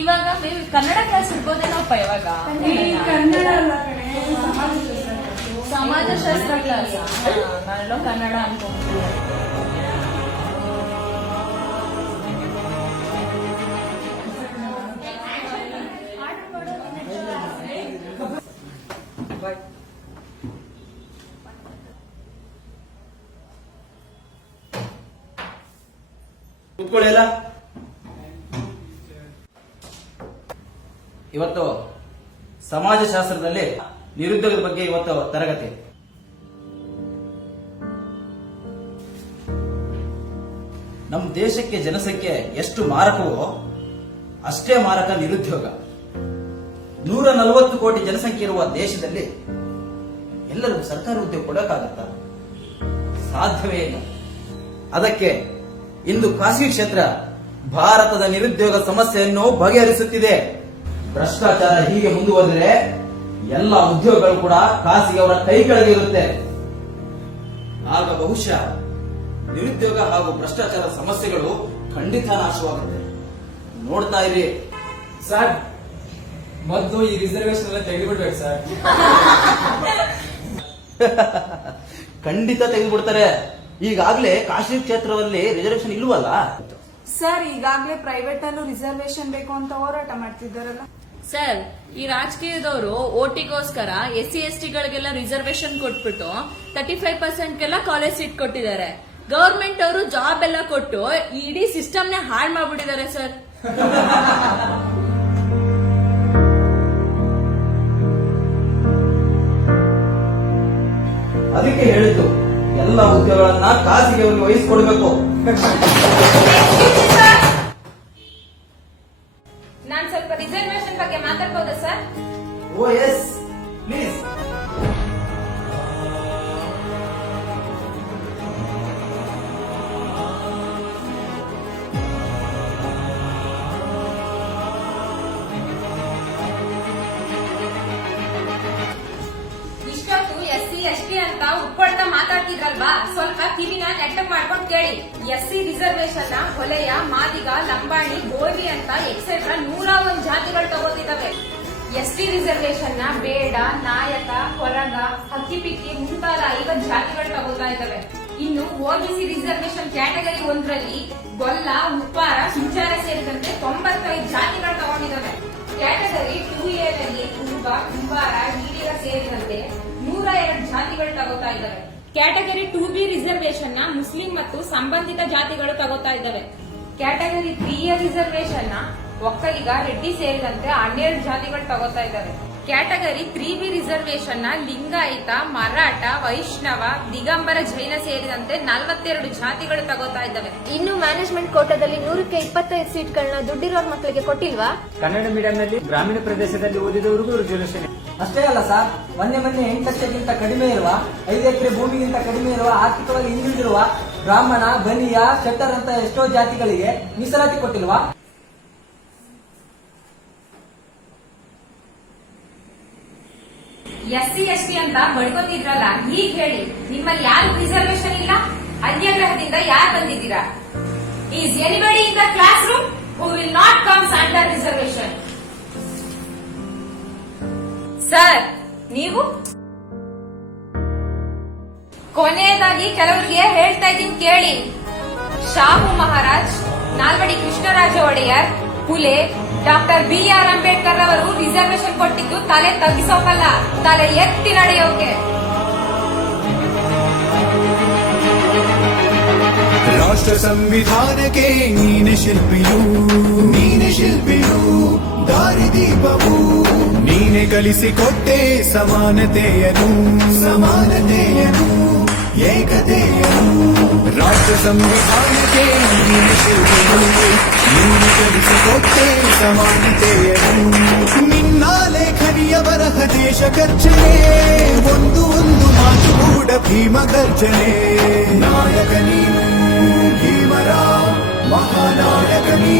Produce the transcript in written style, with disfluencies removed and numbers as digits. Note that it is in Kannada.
ಇವಾಗ ಕನ್ನಡ ಕ್ಲಾಸ್ ಇರ್ಬೋದೇನಪ್ಪ ಇವಾಗ ಸಮಾಜಶಾಸ್ತ್ರ ಕ್ಲಾಸ್ ನಾನು ಕನ್ನಡ ಅನ್ಕೊಂಡ್ತೀನಿ. ಕೂತ್ಕೊಳ್ಳಿ. ಇವತ್ತು ಸಮಾಜಶಾಸ್ತ್ರದಲ್ಲಿ ನಿರುದ್ಯೋಗದ ಬಗ್ಗೆ ಇವತ್ತು ತರಗತಿ. ನಮ್ಮ ದೇಶಕ್ಕೆ ಜನಸಂಖ್ಯೆ ಎಷ್ಟು ಮಾರಕವೋ ಅಷ್ಟೇ ಮಾರಕ ನಿರುದ್ಯೋಗ. 140 ಕೋಟಿ ಜನಸಂಖ್ಯೆ ಇರುವ ದೇಶದಲ್ಲಿ ಎಲ್ಲರಿಗೂ ಸರ್ಕಾರಿ ಉದ್ಯೋಗ ಕೊಡಕ್ಕಾಗತ್ತಾ? ಸಾಧ್ಯವೇ ಇಲ್ಲ. ಅದಕ್ಕೆ ಇಂದು ಖಾಸಗಿ ಕ್ಷೇತ್ರ ಭಾರತದ ನಿರುದ್ಯೋಗ ಸಮಸ್ಯೆಯನ್ನು ಬಗೆಹರಿಸುತ್ತಿದೆ. ಭ್ರಷ್ಟಾಚಾರ ಹೀಗೆ ಮುಂದುವರೆದರೆ ಎಲ್ಲ ಉದ್ಯೋಗಗಳು ಕೂಡ ಖಾಸಗಿಯವರ ಕೈ ಕೆಳಗಿರುತ್ತೆ. ಆಗ ಬಹುಶಃ ನಿರುದ್ಯೋಗ ಹಾಗೂ ಭ್ರಷ್ಟಾಚಾರ ಸಮಸ್ಯೆಗಳು ಖಂಡಿತ ನಾಶವಾಗುತ್ತೆ. ನೋಡ್ತಾ ಇರಿ ಸರ್. ಮೊದಲು ಈ ರಿಸರ್ವೇಶನ್ ಎಲ್ಲ ತೆಗೆದುಬಿಡ್ಬೇಕು ಸರ್. ಖಂಡಿತ ತೆಗೆದುಬಿಡ್ತಾರೆ. ಈಗಾಗಲೇ ಖಾಸಗಿ ಕ್ಷೇತ್ರದಲ್ಲಿ ರಿಸರ್ವೇಶನ್ ಇಲ್ವಲ್ಲ ಸರ್? ಈಗಾಗಲೇ ಪ್ರೈವೇಟ್ ಅಲ್ಲೂ ರಿಸರ್ವೇಶನ್ ಬೇಕು ಅಂತ ಹೋರಾಟ ಮಾಡ್ತಿದ್ದಾರಲ್ಲ ಸರ್. ಈ ರಾಜಕೀಯದವರು ಓಟಿಗೋಸ್ಕರ SC/ST ಗಳಿಗೆಲ್ಲ ರಿಸರ್ವೇಶನ್ ಕೊಟ್ಬಿಟ್ಟು 35%ಗೆಲ್ಲ ಕಾಲೇಜ್ ಸೀಟ್ ಕೊಟ್ಟಿದ್ದಾರೆ. ಗವರ್ಮೆಂಟ್ ಅವರು ಜಾಬ್ ಎಲ್ಲ ಕೊಟ್ಟು ಇಡೀ ಸಿಸ್ಟಮ್ ನೇ ಹಾಳು ಮಾಡ್ಬಿಟ್ಟಿದ್ದಾರೆ ಸರ್. ಅದಕ್ಕೆ ಹೇಳಿದ್ದು ಎಲ್ಲ ಉದ್ಯೋಗಗಳನ್ನ ಖಾಸಗಿಯವರಿಗೆ ವಹಿಸಿಕೊಡ್ಬೇಕು. ನಾನ್ ಸ್ವಲ್ಪ ರಿಸರ್ವೇಶನ್ ಬಗ್ಗೆ ಮಾತಾಡ್ಬೋದಾ ಸರ್? Oh yes please. ಇಷ್ಟೊತ್ತು SC/ST ಅಂತ ಉಟ್ಕೊಳ್ತಾ ಮಾತಾಡ್ತಿದ್ರಲ್ವಾ, ಸ್ವಲ್ಪ ಕಿವಿನ ನೆಟ್ಟಗ್ ಮಾಡ್ಕೊಂಡು ಕೇಳಿ. SC ರಿಸರ್ವೇಶನ್ ಹೊಲೆಯ, ಮಾದಿಗ, ಲಂಬಾಣಿ, ಗೋವಿ ಅಂತ ಎಕ್ಸೆಟ್ರಾ 101 ಜಾತಿಗಳು ತಗೋತಿದ್ದಾವೆ. ST ರಿಸರ್ವೇಶನ್ ನ ಬೇಡ, ನಾಯಕ, ಕೊರಗ, ಹಕ್ಕಿಪಿಕ್ಕಿ ಮುಂತಾದ 50 ಜಾತಿಗಳು ತಗೋತಾ ಇದ್ದಾವೆ. ಇನ್ನು OBC ರಿಸರ್ವೇಶನ್ ಕ್ಯಾಟಗರಿ 1ರಲ್ಲಿ ಗೊಲ್ಲ, ಉಪ್ಪಾರ, ಸುಂಚಾರ ಸೇರಿದಂತೆ 95 ಜಾತಿಗಳು ತಗೊಂಡಿದ್ದಾವೆ. ಕ್ಯಾಟಗರಿ 2A ನಲ್ಲಿ ಕುರುಬ, ಕುಂಬಾರ, ಈಡಿಗ ಸೇರಿದಂತೆ 102 ಜಾತಿಗಳು ತಗೋತಾ ಇದ್ದಾವೆ. ಕ್ಯಾಟಗರಿ 2B ರಿಸರ್ವೇಶನ್ ನ ಮುಸ್ಲಿಂ ಮತ್ತು ಸಂಬಂಧಿತ ಜಾತಿಗಳು ತಗೋತಾ ಇದ್ದಾವೆ. ಕ್ಯಾಟಗರಿ 3A ರಿಸರ್ವೇಶನ್ ನ ಒಕ್ಕಲಿಗ, ರೆಡ್ಡಿ ಸೇರಿದಂತೆ 12 ಜಾತಿಗಳು ತಗೋತಾ ಇದ್ದಾವೆ. ಕ್ಯಾಟಗರಿ 3B ರಿಸರ್ವೇಶನ್ ನ ಲಿಂಗಾಯತ, ಮರಾಠ, ವೈಷ್ಣವ, ದಿಗಂಬರ, ಜೈನ ಸೇರಿದಂತೆ 42 ಜಾತಿಗಳು ತಗೋತಾ ಇದ್ದಾವೆ. ಇನ್ನು ಮ್ಯಾನೇಜ್ಮೆಂಟ್ ಕೋಟಾದಲ್ಲಿ 100ಕ್ಕೆ 25 ಸೀಟ್ಗಳನ್ನ ದುಡ್ಡಿರೋರ್ ಮಕ್ಕಳಿಗೆ ಕೊಟ್ಟಿಲ್ವಾ? ಕನ್ನಡ ಮೀಡಿಯಂ ನಲ್ಲಿ ಗ್ರಾಮೀಣ ಪ್ರದೇಶದಲ್ಲಿ ಓದಿದವರಿಗೂ ರಿಸರ್ವೇಶನ್. ಅಷ್ಟೇ ಅಲ್ಲ ಸರ್, ಮೊನ್ನೆ 8 ಲಕ್ಷಕ್ಕಿಂತ ಕಡಿಮೆ ಇರುವ, 5 ಎಕರೆ ಭೂಮಿಗಿಂತ ಕಡಿಮೆ ಇರುವ, ಆರ್ಥಿಕವಾಗಿ ಹಿಂದುಳಿದಿರುವ ಬ್ರಾಹ್ಮಣ, ಬನಿಯ, ಶೆಟ್ಟರ್ ಅಂತ ಎಷ್ಟೋ ಜಾತಿಗಳಿಗೆ ಮೀಸಲಾತಿ ಕೊಟ್ಟಿಲ್ವಾ? SC/ST ಅಂತ ಬಡ್ಕೊತಿದ್ರಲ್ಲ, ಈಗ ಹೇಳಿ, ನಿಮ್ಮಲ್ಲಿ ಯಾರು ರಿಸರ್ವೇಶನ್ ಇಲ್ಲ? ಅನ್ಯಗ್ರಹದಿಂದ ಯಾರು ಬಂದಿದ್ದೀರಾ? Is anybody in the class room who will not comes under reservation? Sir, ನೀವು ಕೊನೆಯದಾಗಿ ಕೆಲವರಿಗೆ ಹೇಳ್ತಾ ಇದ್ದೀನಿ ಕೇಳಿ. ಶಾಹು ಮಹಾರಾಜ್, ನಾಲ್ವಡಿ ಕೃಷ್ಣರಾಜ ಒಡೆಯರ್, ಪುಲೆ, ಡಾಕ್ಟರ್ BR ಅಂಬೇಡ್ಕರ್ ಅವರು ರಿಸರ್ವೇಶನ್ ಕೊಟ್ಟಿದ್ದು ತಲೆ ತಗ್ಗಿಸೋಕಲ್ಲ, ತಲೆ ಎತ್ತಿ ನಡೆಯೋಕೆ. ರಾಷ್ಟ್ರ ಸಂವಿಧಾನಕ್ಕೆ ನೀನೆ ಶಿಲ್ಪಿಯು ದಾರಿದೀಪವು ನೀನೆ ಕಲಿಸಿಕೊಟ್ಟೆ ಸಮಾನತೆಯನು ಏಕತೆಯನು. ರಾಷ್ಟ್ರ ಸಂವಿಧಾನಕ್ಕೆ ನೀನೆ ಶಿಲ್ಪಿಯು ನೀನೆ ಕಲಿಸಿಕೊಟ್ಟೆ ಸಮಾನತೆಯನು. ನಿನ್ನ ಲೇಖನಿಯ ಬರಹ ದೇಶ ಗರ್ಜನೆ, ಒಂದು ಮಾತು ಕೂಡ ಭೀಮ ಗರ್ಜನೆ. ನಾಯಕ ನೀನು ಭೀಮರ ಮಹಾನಾಯಕ ನೀನು.